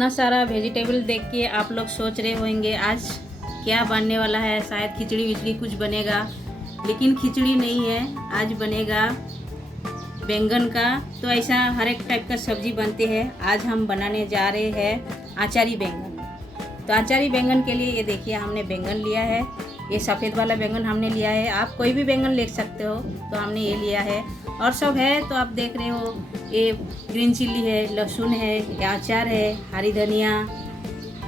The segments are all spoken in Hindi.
इतना सारा वेजिटेबल देख के आप लोग सोच रहे होंगे आज क्या बनने वाला है, शायद खिचड़ी विचड़ी कुछ बनेगा, लेकिन खिचड़ी नहीं है, आज बनेगा बैंगन का। तो ऐसा हर एक टाइप का सब्जी बनते हैं। आज हम बनाने जा रहे हैं आचारी बैंगन। तो आचारी बैंगन के लिए ये देखिए हमने बैंगन लिया है, ये सफ़ेद वाला बैंगन हमने लिया है। आप कोई भी बैंगन ले सकते हो, तो हमने ये लिया है। और सब है तो आप देख रहे हो, ये ग्रीन चिल्ली है, लहसुन है, ये अचार है, हरी धनिया,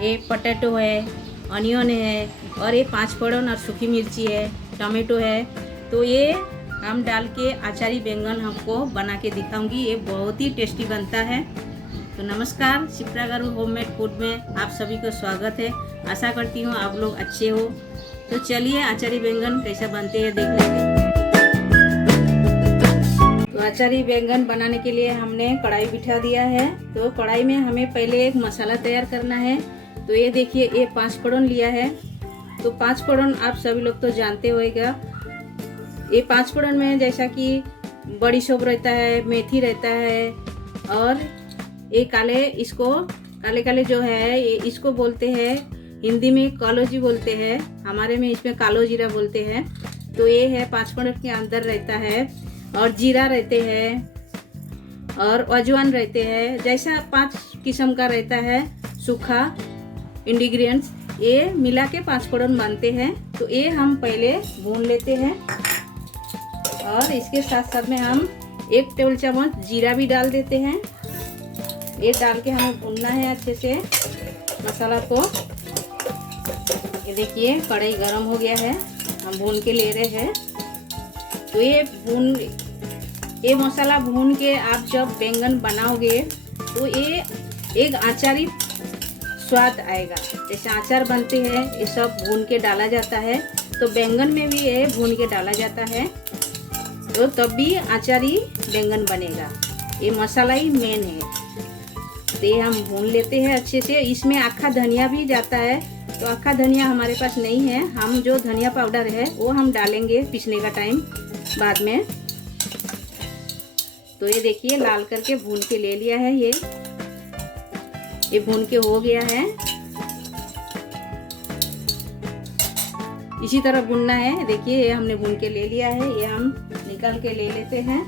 ये पोटैटो है, अनियन है, और ये 5 फोड़न और सूखी मिर्ची है, टमाटो है। तो ये हम डाल के आचारी बैंगन हमको बना के दिखाऊंगी। ये बहुत ही टेस्टी बनता है। तो नमस्कार, शिप्रा गारू होममेड फूड में आप सभी को स्वागत है। आशा करती हूँ आप लोग अच्छे हो। तो चलिए आचारी बैंगन कैसा बनते हैं देख लेंगे। तो आचारी बैंगन बनाने के लिए हमने कढ़ाई बिठा दिया है। तो कढ़ाई में हमें पहले एक मसाला तैयार करना है। तो ये देखिए, ये 5 फोड़न लिया है। तो 5 फोड़न आप सभी लोग तो जानते होगा। ये 5 फोड़न में जैसा कि बड़ी सौंफ रहता है, मेथी रहता है, और ये काले काले जो है ये इसको बोलते हैं, हिंदी में कलौजी बोलते हैं, हमारे में इसमें कालो जीरा बोलते हैं। तो ये है 5 फोड़न के अंदर रहता है। और जीरा रहते हैं और अजवाइन रहते हैं, जैसा 5 किस्म का रहता है सूखा इंग्रेडिएंट्स, ये मिला के 5 फोड़न बनते हैं। तो ये हम पहले भून लेते हैं, और इसके साथ साथ में हम 1 टेबल चम्मच जीरा भी डाल देते हैं। ये डाल के हमें भूनना है अच्छे से मसाला को। ये देखिए कढ़ाई गरम हो गया है, हम भून के ले रहे हैं। तो ये मसाला भून के आप जब बैंगन बनाओगे तो ये एक आचारी स्वाद आएगा। जैसे अचार बनते हैं, ये सब भून के डाला जाता है। तो बैंगन में भी ये भून के डाला जाता है, तो तब भी आचारी बैंगन बनेगा। ये मसाला ही मेन है। तो ये हम भून लेते हैं अच्छे से। इसमें अक्खा धनिया भी जाता है, तो अक्खा धनिया हमारे पास नहीं है। हम जो धनिया पाउडर है वो हम डालेंगे पीसने का टाइम बाद में। तो ये देखिए लाल करके भून के ले लिया है। ये भून के हो गया है। इसी तरह भूनना है। देखिए ये हमने भून के ले लिया है, ये हम निकाल के ले लेते हैं।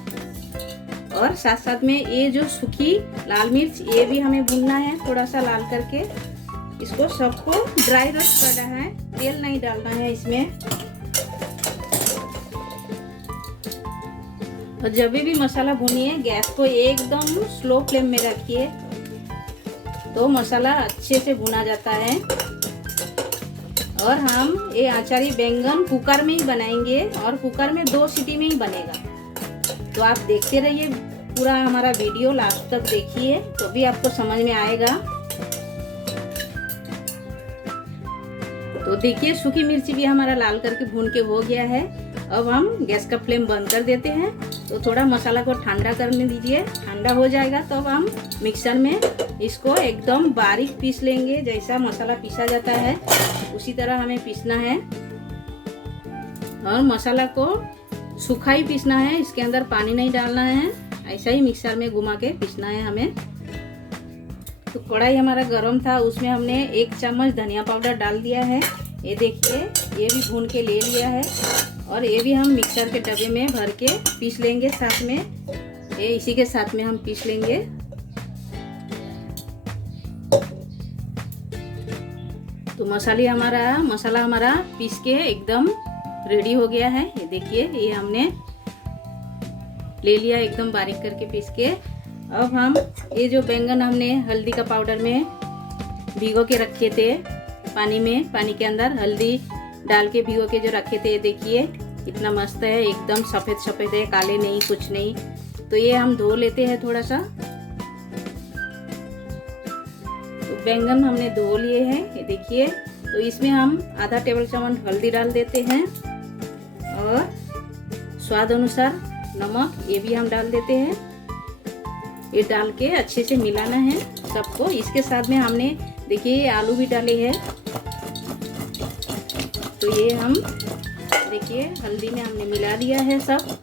और साथ साथ में ये जो सूखी लाल मिर्च, ये भी हमें भूनना है थोड़ा सा लाल करके। इसको सबको ड्राई रोस्ट करना है, तेल नहीं डालना है इसमें। और जब भी मसाला भूनिए गैस को एकदम स्लो फ्लेम में रखिए, तो मसाला अच्छे से भुना जाता है। और हम ये आचारी बैंगन कुकर में ही बनाएंगे, और कुकर में 2 सीटी में ही बनेगा। तो आप देखते रहिए, पूरा हमारा वीडियो लास्ट तक देखिए, तो भी आपको समझ में आएगा। तो देखिए सूखी मिर्ची भी हमारा लाल करके भून के हो गया है। अब हम गैस का फ्लेम बंद कर देते हैं। तो थोड़ा मसाला को ठंडा करने दीजिए, ठंडा हो जाएगा तब तो हम मिक्सर में इसको एकदम बारीक पीस लेंगे। जैसा मसाला पीसा जाता है उसी तरह हमें पीसना है। और मसाला को सूखा ही पीसना है, इसके अंदर पानी नहीं डालना है। ऐसा ही मिक्सर में घुमा के पीसना है हमें। तो कढ़ाई हमारा गरम था, उसमें हमने 1 चम्मच धनिया पाउडर डाल दिया है। ये देखिए ये भी भून के ले लिया है, और ये भी हम मिक्सर के डब्बे में भर के पीस लेंगे साथ में। ये इसी के साथ में हम पीस लेंगे। तो मसाला हमारा पीस के एकदम रेडी हो गया है। ये देखिए ये हमने ले लिया एकदम बारीक करके पीस के। अब हम ये जो बैंगन हमने हल्दी का पाउडर में भिगो के रखे थे, पानी के अंदर हल्दी डाल के भिगो के जो रखे थे, ये देखिए इतना मस्त है, एकदम सफ़ेद सफ़ेद है, काले नहीं कुछ नहीं। तो ये हम धो लेते हैं थोड़ा सा। तो बैंगन हमने धो लिए हैं, ये देखिए। तो इसमें हम आधा टेबल चम्मच हल्दी डाल देते हैं, और स्वाद अनुसार नमक ये भी हम डाल देते हैं। ये डाल के अच्छे से मिलाना है सबको। इसके साथ में हमने देखिए ये आलू भी डाले हैं। तो ये हम देखिए हल्दी में हमने मिला दिया है सब।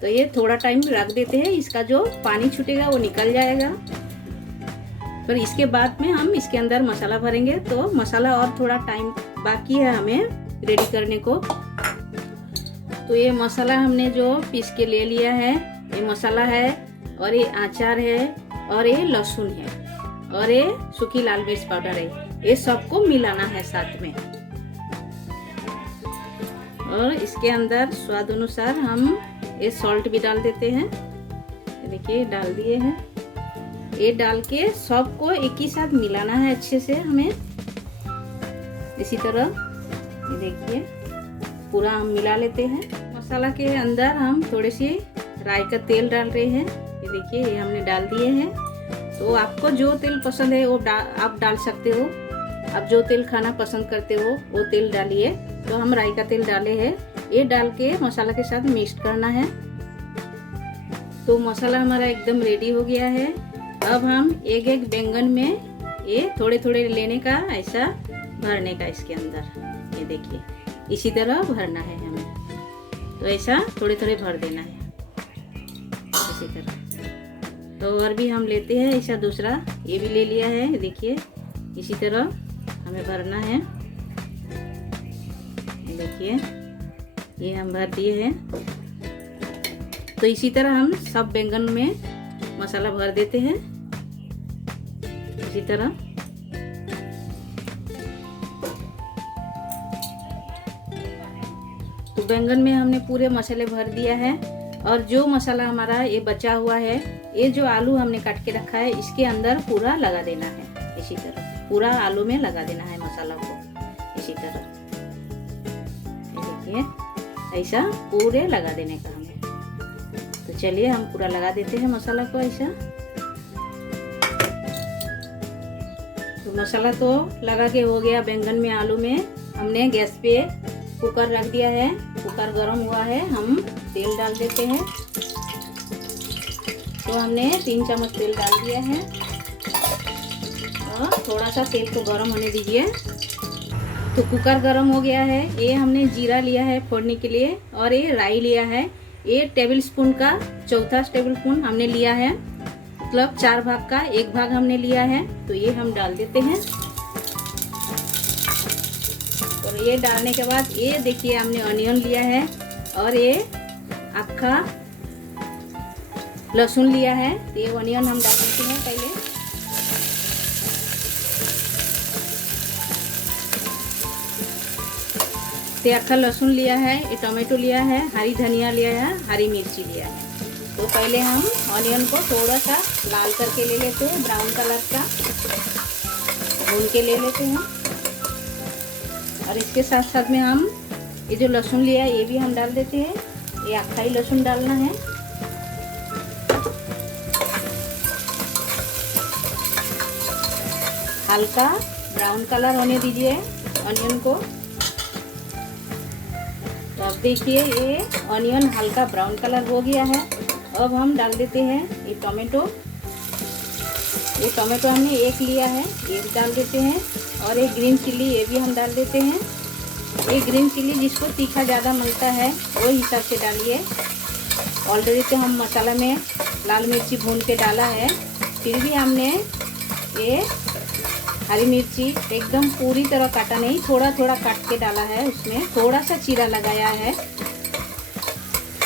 तो ये थोड़ा टाइम रख देते हैं, इसका जो पानी छूटेगा वो निकल जाएगा। फिर इसके बाद में हम इसके अंदर मसाला भरेंगे। तो मसाला और थोड़ा टाइम बाकी है हमें रेडी करने को। तो ये मसाला हमने जो पीस के ले लिया है, ये मसाला है और ये आचार है और ये लहसुन है और ये सूखी लाल मिर्च पाउडर है। ये सबको मिलाना है साथ में। और इसके अंदर स्वाद अनुसार हम ये सॉल्ट भी डाल देते हैं। देखिए डाल दिए हैं। ये डाल के सबको एक ही साथ मिलाना है अच्छे से हमें। इसी तरह ये देखिए पूरा हम मिला लेते हैं। मसाला के अंदर हम थोड़े से राई का तेल डाल रहे हैं। ये देखिए ये हमने डाल दिए हैं। तो आपको जो तेल पसंद है वो आप डाल सकते हो। आप जो तेल खाना पसंद करते हो वो तेल डालिए। तो हम राई का तेल डाले हैं। ये डाल के मसाला के साथ मिक्स करना है। तो मसाला हमारा एकदम रेडी हो गया है। अब हम एक एक बैंगन में ये थोड़े थोड़े लेने का, ऐसा भरने का इसके अंदर। ये देखिए इसी तरह भरना है हमें। तो ऐसा थोड़े थोड़े भर देना है इसी तरह। तो और भी हम लेते हैं ऐसा दूसरा, ये भी ले लिया है। देखिए इसी तरह हमें भरना है। देखिए ये हम भर दिए हैं। तो इसी तरह हम सब बैंगन में मसाला भर देते हैं इसी तरह। तो बैंगन में हमने पूरे मसाले भर दिया है। और जो मसाला हमारा ये बचा हुआ है, ये जो आलू हमने काट के रखा है, इसके अंदर पूरा लगा देना है। इसी तरह पूरा आलू में लगा देना है मसाला को इसी तरह। देखिए ऐसा पूरे लगा देने का हमें। तो चलिए हम पूरा लगा देते हैं मसाला को ऐसा। तो मसाला तो लगा के हो गया बैंगन में, आलू में। हमने गैस पे कुकर रख दिया है। कुकर गर्म हुआ है। हम तेल डाल देते हैं। तो हमने 3 चम्मच तेल डाल दिया है। और थोड़ा सा तेल को गर्म होने दीजिए। तो कुकर गर्म हो गया है। ये हमने जीरा लिया है फोड़ने के लिए और ये राई लिया है। ये टेबल स्पून का चौथा टेबल स्पून हमने लिया है। मतलब 4 भाग का 1 भाग हमने लिया है। तो ये हम डाल देते हैं। और ये डालने के बाद ये देखिए हमने ऑनियन लिया है और ये अक्खा लहसुन लिया है। तो ये ऑनियन हम डाल देते हैं पहले। तो अक्खा लहसुन लिया है, ये टमाटो लिया है, हरी धनिया लिया है, हरी मिर्ची लिया है। तो पहले हम ऑनियन को थोड़ा सा लाल करके ले लेते हैं, ब्राउन कलर का भून के ले लेते हैं। और इसके साथ साथ में हम ये जो लहसुन लिया है ये भी हम डाल देते हैं। ये अक्खा ही लहसुन डालना है। हल्का ब्राउन कलर होने दीजिए ऑनियन को। तो अब देखिए ये ऑनियन हल्का ब्राउन कलर हो गया है। अब हम डाल देते हैं ये टोमेटो। ये टोमेटो हमने 1 लिया है, ये भी डाल देते हैं। और ये ग्रीन चिल्ली ये भी हम डाल देते हैं। ये ग्रीन चिल्ली जिसको तीखा ज़्यादा मिलता है वो हिसाब से डालिए। ऑलरेडी तो हम मसाला में लाल मिर्ची भून के डाला है, फिर भी हमने ये हरी मिर्ची एकदम पूरी तरह काटा नहीं, थोड़ा थोड़ा काट के डाला है। उसमें थोड़ा सा चीरा लगाया है।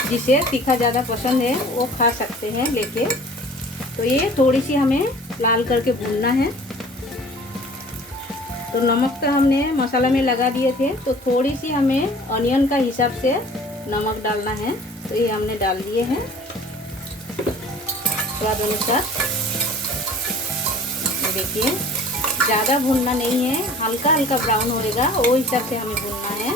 जिसे तीखा ज़्यादा पसंद है वो खा सकते हैं लेके। तो ये थोड़ी सी हमें लाल करके भूनना है। तो नमक तो हमने मसाला में लगा दिए थे, तो थोड़ी सी हमें ऑनियन का हिसाब से नमक डालना है। तो ये हमने डाल दिए हैं स्वाद अनुसार। देखिए ज़्यादा भूनना नहीं है, हल्का हल्का ब्राउन होएगा वो हिसाब से हमें भूनना है।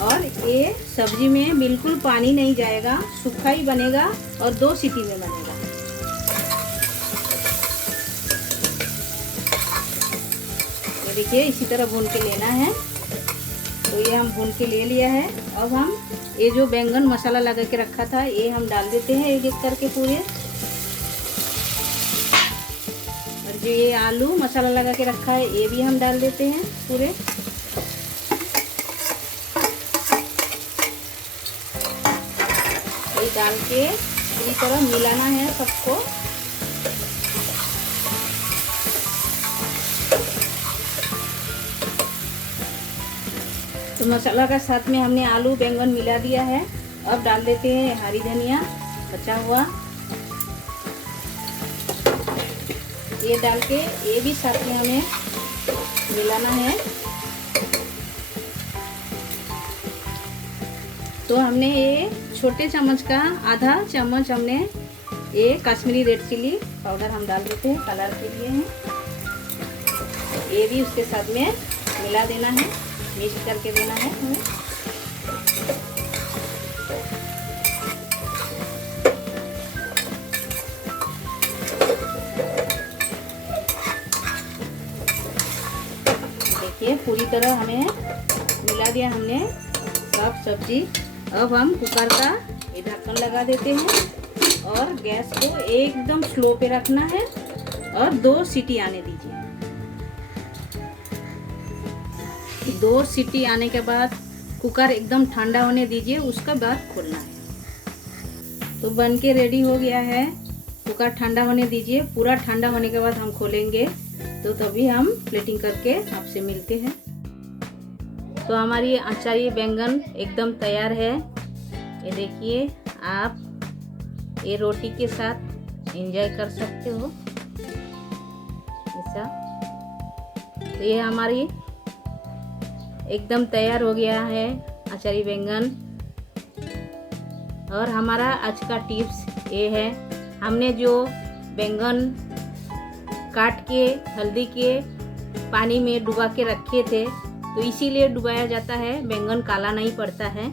और ये सब्जी में बिल्कुल पानी नहीं जाएगा, सूखा ही बनेगा और 2 सीटी में बनेगा। ये देखिए इसी तरह भून के लेना है। तो ये हम भून के ले लिया है। अब हम ये जो बैंगन मसाला लगा के रखा था ये हम डाल देते हैं एक एक करके पूरे। और जो ये आलू मसाला लगा के रखा है ये भी हम डाल देते हैं पूरे। ये डाल के पूरी तरह मिलाना है सबको। मसाला का साथ में हमने आलू बैंगन मिला दिया है। अब डाल देते हैं हरी धनिया बचा हुआ, ये डाल के ये भी साथ में हमें मिलाना है। तो हमने ये छोटे चम्मच का आधा चम्मच हमने ये कश्मीरी रेड चिली पाउडर हम डाल देते हैं, कलर के लिए है। ये भी उसके साथ में मिला देना है, मिक्स करके देना है हमें। देखिए पूरी तरह हमें मिला दिया हमने सब सब्जी। अब हम कुकर का ये ढक्कन लगा देते हैं और गैस को एकदम स्लो पे रखना है और 2 सीटी आने दीजिए। 2 सीटी आने के बाद कुकर एकदम ठंडा होने दीजिए, उसका बाद खोलना है। तो बन के रेडी हो गया है। कुकर ठंडा होने दीजिए, पूरा ठंडा होने के बाद हम खोलेंगे तो तभी हम प्लेटिंग करके आपसे मिलते हैं। तो हमारी अचारी बैंगन एकदम तैयार है। ये देखिए, आप ये रोटी के साथ एंजॉय कर सकते हो ऐसा। तो ये हमारी एकदम तैयार हो गया है अचारी बैंगन। और हमारा आज का टिप्स ये है, हमने जो बैंगन काट के हल्दी के पानी में डुबा के रखे थे, तो इसीलिए डुबाया जाता है, बैंगन काला नहीं पड़ता है,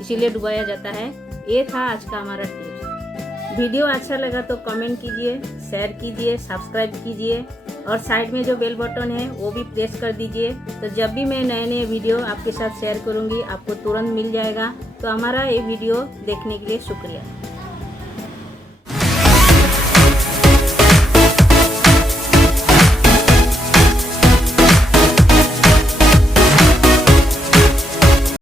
इसीलिए डुबाया जाता है। ये था आज का हमारा टिप्स। वीडियो अच्छा लगा तो कमेंट कीजिए, शेयर कीजिए, सब्सक्राइब कीजिए और साइड में जो बेल बटन है वो भी प्रेस कर दीजिए। तो जब भी मैं नए नए वीडियो आपके साथ शेयर करूंगी आपको तुरंत मिल जाएगा। तो हमारा ये वीडियो देखने के लिए शुक्रिया।